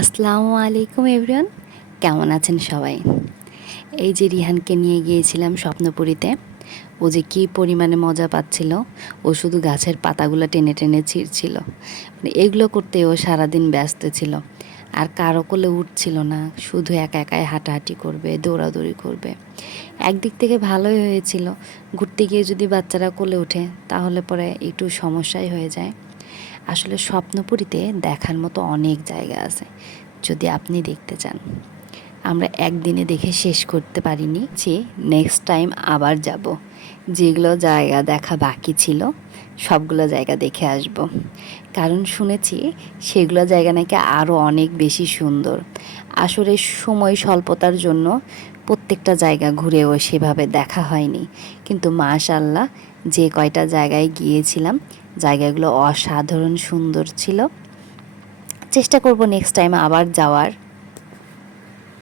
আসসালামু আলাইকুম এভরিওয়ান, কেমন আছেন সবাই? এই যে রিহানকে নিয়ে গিয়েছিলাম স্বপ্নপুরীতে। ও যে কী পরিমাণে মজা পাচ্ছিল! ও শুধু গাছের পাতাগুলো টেনে টেনে ছিঁড়ছিল। মানে এগুলো করতে ও সারাদিন ব্যস্ত ছিল। আর কারো কোলে উঠছিল না, শুধু একা একাই হাঁটাহাঁটি করবে, দৌড়াদৌড়ি করবে। একদিক থেকে ভালোই হয়েছিল, ঘুরতে গিয়ে যদি বাচ্চারা কোলে ওঠে তাহলে পরে একটু সমস্যাই হয়ে যায়। আসলে স্বপ্নপুরীতে দেখার মতো অনেক জায়গা আছে, যদি আপনি দেখতে চান। আমরা একদিনে দেখে শেষ করতে পারিনি, যে নেক্সট টাইম আবার যাব। যেগুলো জায়গা দেখা বাকি ছিল সবগুলো জায়গা দেখে আসব, কারণ শুনেছি সেগুলো জায়গা নাকি আরও অনেক বেশি সুন্দর। আসলে সময় স্বল্পতার জন্য প্রত্যেকটা জায়গা ঘুরেও সেভাবে দেখা হয়নি, কিন্তু মাশাআল্লাহ যে কয়টা জায়গায় গিয়েছিলাম জায়গাগুলো অসাধারণ সুন্দর ছিল। চেষ্টা করব নেক্সট টাইম আবার যাওয়ার।